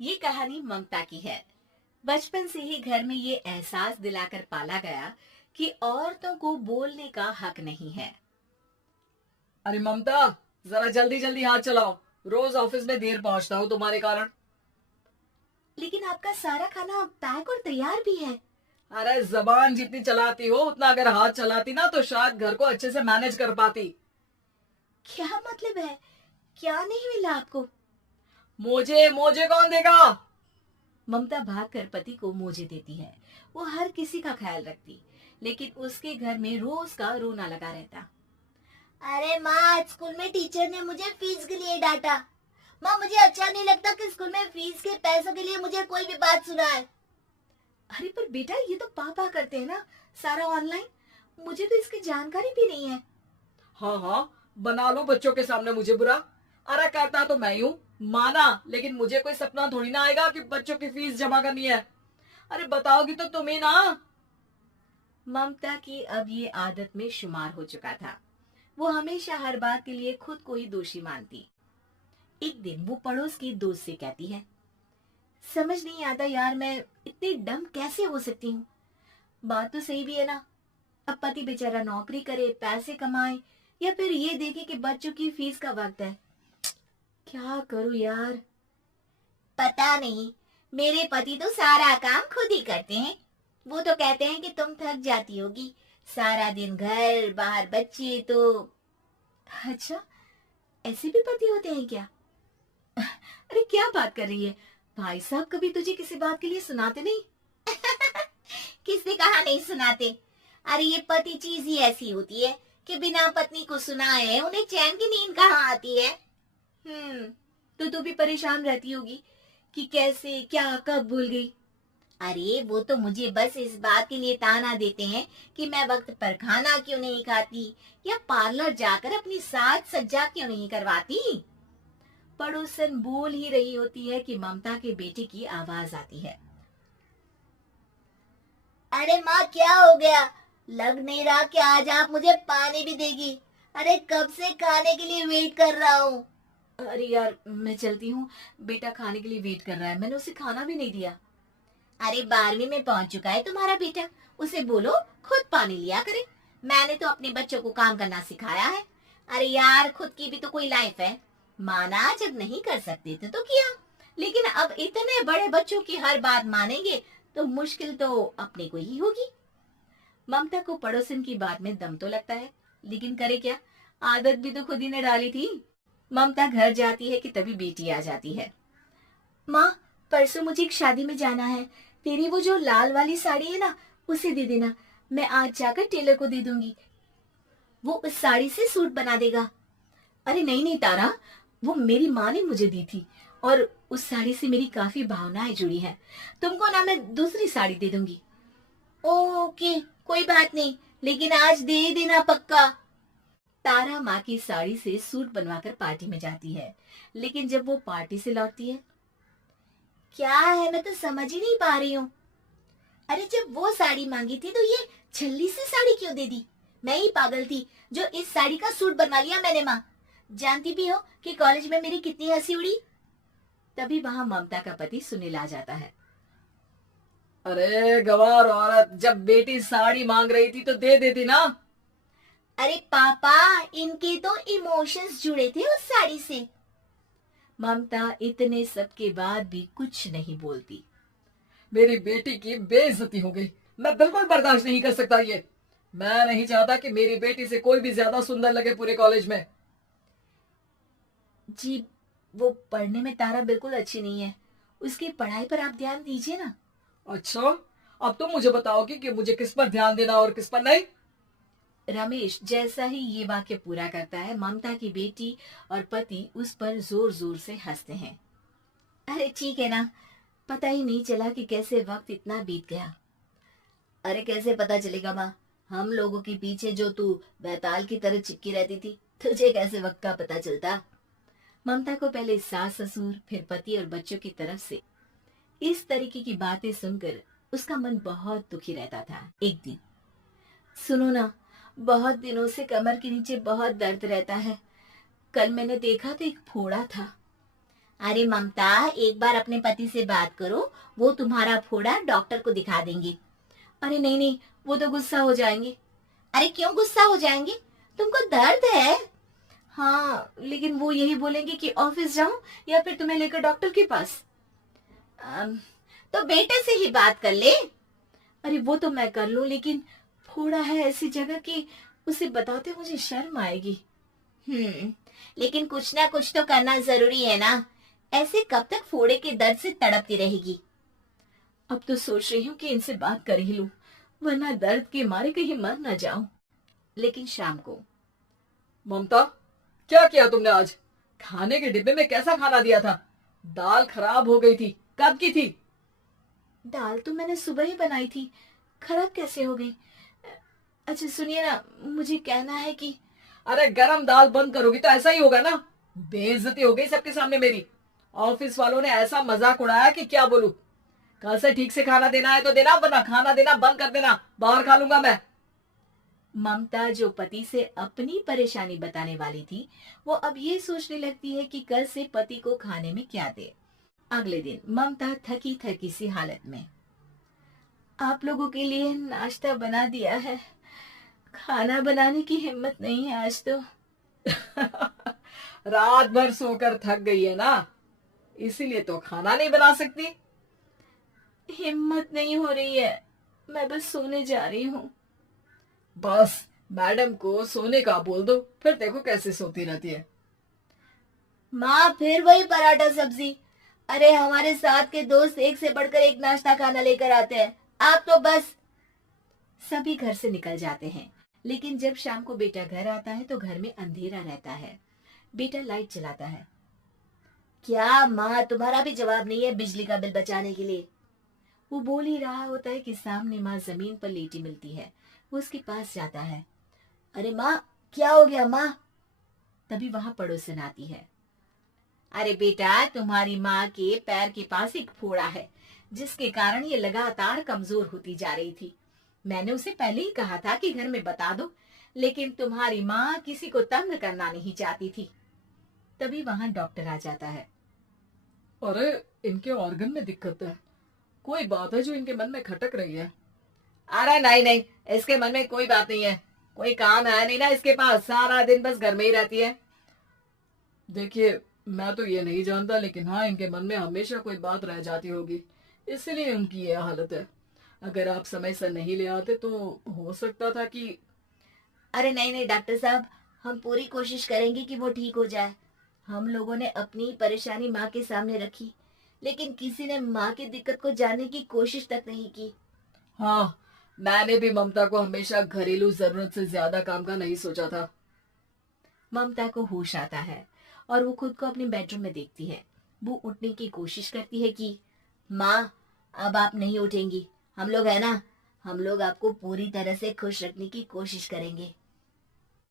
ये कहानी ममता की है। बचपन से ही घर में ये एहसास दिलाकर पाला गया कि औरतों को बोलने का हक नहीं है। अरे ममता, जरा जल्दी जल्दी हाथ चलाओ। रोज ऑफिस में देर पहुंचता हूँ तुम्हारे कारण। लेकिन आपका सारा खाना पैक और तैयार भी है। अरे जबान जितनी चलाती हो उतना अगर हाथ चलाती ना तो शायद घर को अच्छे से मैनेज कर पाती। क्या मतलब है? क्या नहीं मिला आपको? मुझे मुझे कौन देगा? ममता भागकर पति को मोजे देती है। वो हर किसी का ख्याल रखती, लेकिन उसके घर में रोज का रोना लगा रहता। अरे माँ, आज स्कूल में टीचर ने मुझे फीस के लिए डांटा। माँ, मुझे अच्छा नहीं लगता कि स्कूल में फीस के पैसों के लिए मुझे कोई भी बात सुनाए। अरे पर बेटा, ये तो पापा करते हैं ना, सारा ऑनलाइन। मुझे तो इसकी जानकारी भी नहीं है। हाँ हाँ, बना लो बच्चों के सामने मुझे बुरा। अरे करता तो मैं ही हूँ, माना, लेकिन मुझे कोई सपना थोड़ी ना आएगा कि बच्चों की फीस जमा करनी है। अरे बताओगी तो तुम ही ना। ममता की अब ये आदत में शुमार हो चुका था। वो हमेशा हर बात के लिए खुद को ही दोषी मानती। एक दिन वो पड़ोस की दोस्त से कहती है, समझ नहीं आता यार, मैं इतनी डम कैसे हो सकती हूँ। बात तो सही भी है ना। अब पति बेचारा नौकरी करे, पैसे कमाए, या फिर ये देखे कि बच्चों की फीस का वक्त है। क्या करूँ यार। पता नहीं, मेरे पति तो सारा काम खुद ही करते हैं। वो तो कहते हैं कि तुम थक जाती होगी, सारा दिन घर बाहर बच्चे। तो अच्छा, ऐसे भी पति होते हैं क्या? अरे क्या बात कर रही है? भाई साहब कभी तुझे किसी बात के लिए सुनाते नहीं? किसने कहा नहीं सुनाते? अरे ये पति चीज ही ऐसी होती है कि बिना पत्नी को सुनाए उन्हें चैन की नींद कहाँ आती है। तो तू भी परेशान रहती होगी कि कैसे, क्या, कब भूल गई। अरे वो तो मुझे बस इस बात के लिए ताना देते हैं कि मैं वक्त पर खाना क्यों नहीं खाती या पार्लर जाकर अपनी साज सज्जा क्यों नहीं करवाती। पड़ोसन बोल ही रही होती है कि ममता के बेटे की आवाज आती है। अरे माँ, क्या हो गया? लग नहीं रहा कि आज आप मुझे पानी भी देगी। अरे कब से खाने के लिए वेट कर रहा हूँ। अरे यार, मैं चलती हूँ। बेटा खाने के लिए वेट कर रहा है, मैंने उसे खाना भी नहीं दिया। अरे 12वीं में पहुंच चुका है तुम्हारा बेटा, उसे बोलो खुद पानी लिया करे। मैंने तो अपने बच्चों को काम करना सिखाया है। अरे यार, खुद की भी तो कोई लाइफ है। माना जब नहीं कर सकते थे तो किया, लेकिन अब इतने बड़े बच्चों की हर बात मानेंगे तो मुश्किल तो अपने को ही होगी। ममता को पड़ोसन की बात में दम तो लगता है, लेकिन करे क्या, आदत भी तो खुद ही ने डाली थी। ममता घर जाती है कि तभी बेटी आ जाती है। माँ, परसों मुझे एक शादी में जाना है। तेरी वो जो लाल वाली साड़ी है ना, उसे दे देना। मैं आज जाकर टेलर को दे दूंगी, वो उस साड़ी से सूट बना देगा। अरे नहीं नहीं तारा, वो मेरी माँ ने मुझे दी थी और उस साड़ी से मेरी काफी भावनाएं जुड़ी हैं। तुमको ना मैं दूसरी साड़ी दे दूंगी। ओके, कोई बात नहीं, लेकिन आज दे देना पक्का। तारा माँ की साड़ी से सूट बनवाकर पार्टी में जाती है, लेकिन जब वो पार्टी से लौटती है, क्या है, मैं तो समझ ही नहीं पा रही हूँ। अरे जब वो साड़ी मांगी थी तो ये छल्ली सी साड़ी क्यों दे दी? मैं ही पागल थी जो इस साड़ी का सूट बनवा लिया मैंने। माँ, जानती भी हो कि कॉलेज में मेरी कितनी हंसी उड़ी। तभी वहां ममता का पति सुनील आ जाता है। अरे गवार औरत, जब बेटी साड़ी मांग रही थी तो दे देती ना। अरे पापा, इनके तो इमोशंस जुड़े थे उस साड़ी से। ममता इतने सब के बाद भी कुछ नहीं बोलती। मेरी बेटी की बेइज्जती हो गई। मैं बिल्कुल बर्दाश्त नहीं कर सकता ये। मैं नहीं चाहता कि मेरी बेटी से कोई भी ज्यादा सुंदर लगे पूरे कॉलेज में। जी, वो पढ़ने में तारा बिल्कुल अच्छी नहीं है, उसकी पढ़ाई पर आप ध्यान दीजिए ना। अच्छा, अब तुम मुझे बताओगी कि मुझे किस पर ध्यान देना और किस पर नहीं। रमेश जैसा ही ये वाक्य पूरा करता है, ममता की बेटी और पति उस पर जोर जोर से हंसते हैं। अरे ठीक है ना, पता ही नहीं चला कि कैसे वक्त इतना बीत गया। अरे कैसे पता चलेगा माँ, हम लोगों के पीछे जो तू बैताल की तरह चिपकी रहती थी, तुझे कैसे वक्त का पता चलता? ममता को पहले सास ससुर, फिर पति और बच्चों की तरफ से इस तरीके की बातें सुनकर उसका मन बहुत दुखी रहता था। एक दिन, सुनो ना, बहुत दिनों से कमर के नीचे बहुत दर्द रहता है। कल मैंने देखा तो एक फोड़ा था। अरे ममता, एक बार अपने पति से बात करो, वो तुम्हारा फोड़ा डॉक्टर को दिखा देंगे। अरे नहीं नहीं, वो तो गुस्सा हो जाएंगे। अरे क्यों गुस्सा हो जाएंगे? तुमको दर्द है? हाँ, लेकिन वो यही बोलेंगे कि ऑफिस जाऊं या फिर तुम्हें लेकर डॉक्टर के पास। तो बेटे से ही बात कर ले। अरे वो तो मैं कर लूं, लेकिन फोड़ा है ऐसी जगह कि उसे बताते मुझे शर्म आएगी। लेकिन कुछ ना कुछ तो करना जरूरी है ना। ऐसे कब तक फोड़े के दर्द से तड़पती रहेगी? अब तो सोच रही हूँ कि इनसे बात कर ही लूं, वरना दर्द के मारे कहीं मर ना जाऊं। लेकिन शाम को, ममता, क्या किया तुमने आज? खाने के डिब्बे में कैसा खाना दिया था? दाल खराब हो गई थी। कब की थी? दाल तो मैंने सुबह ही बनाई थी, खराब कैसे हो गई? अच्छा सुनिए ना, मुझे कहना है कि अरे गरम दाल बंद करोगी तो ऐसा ही होगा ना। बेइज्जती हो गई सबके सामने मेरी। ऑफिस वालों ने ऐसा मजाक उड़ाया कि क्या बोलूं। कल से ठीक से खाना देना है तो देना, वरना खाना देना बंद कर देना। बाहर खा लूंगा मैं। ममता, जो पति से अपनी परेशानी बताने वाली थी, वो अब ये सोचने लगती है कि कल से पति को खाने में क्या दे। अगले दिन ममता थकी थकी सी हालत में, आप लोगों के लिए नाश्ता बना दिया है, खाना बनाने की हिम्मत नहीं है आज तो। रात भर सोकर थक गई है ना, इसीलिए तो खाना नहीं बना सकती। हिम्मत नहीं हो रही है, मैं बस सोने जा रही हूँ। बस मैडम को सोने का बोल दो, फिर देखो कैसे सोती रहती है। माँ, फिर वही पराठा सब्जी। अरे हमारे साथ के दोस्त एक से बढ़कर एक नाश्ता खाना लेकर आते हैं, आप तो बस। सभी घर से निकल जाते हैं, लेकिन जब शाम को बेटा घर आता है तो घर में अंधेरा रहता है। बेटा लाइट जलाता है। क्या माँ, तुम्हारा भी जवाब नहीं है बिजली का बिल बचाने के लिए? वो बोल ही रहा होता है कि सामने माँ जमीन पर लेटी मिलती है। वो उसके पास जाता है। अरे माँ, क्या हो गया माँ? तभी वहां पड़ोसन आती है। अरे बेटा, तुम्हारी माँ के पैर के पास एक फोड़ा है, जिसके कारण ये लगातार कमजोर होती जा रही थी। मैंने उसे पहले ही कहा था कि घर में बता दो, लेकिन तुम्हारी माँ किसी को तंग करना नहीं चाहती थी। तभी वहां डॉक्टर आ जाता है। अरे इनके ऑर्गन में दिक्कत है, कोई बात है जो इनके मन में खटक रही है। अरे नहीं नहीं, इसके मन में कोई बात नहीं है, कोई काम है नहीं ना इसके पास, सारा दिन बस घर में ही रहती है। देखिए, मैं तो ये नहीं जानता, लेकिन हाँ, इनके मन में हमेशा कोई बात रह जाती होगी, इसलिए उनकी ये हालत है। अगर आप समय से नहीं ले आते तो हो सकता था कि। अरे नहीं नहीं डॉक्टर साहब, हम पूरी कोशिश करेंगे कि वो ठीक हो जाए। हम लोगों ने अपनी परेशानी माँ के सामने रखी, लेकिन किसी ने माँ की दिक्कत को जानने की कोशिश तक नहीं की। हाँ, मैंने भी ममता को हमेशा घरेलू जरूरत से ज्यादा काम का नहीं सोचा था। ममता को होश आता है और वो खुद को अपने बेडरूम में देखती है। वो उठने की कोशिश करती है कि माँ, अब आप नहीं उठेंगी, हम लोग है ना, हम लोग आपको पूरी तरह से खुश रखने की कोशिश करेंगे।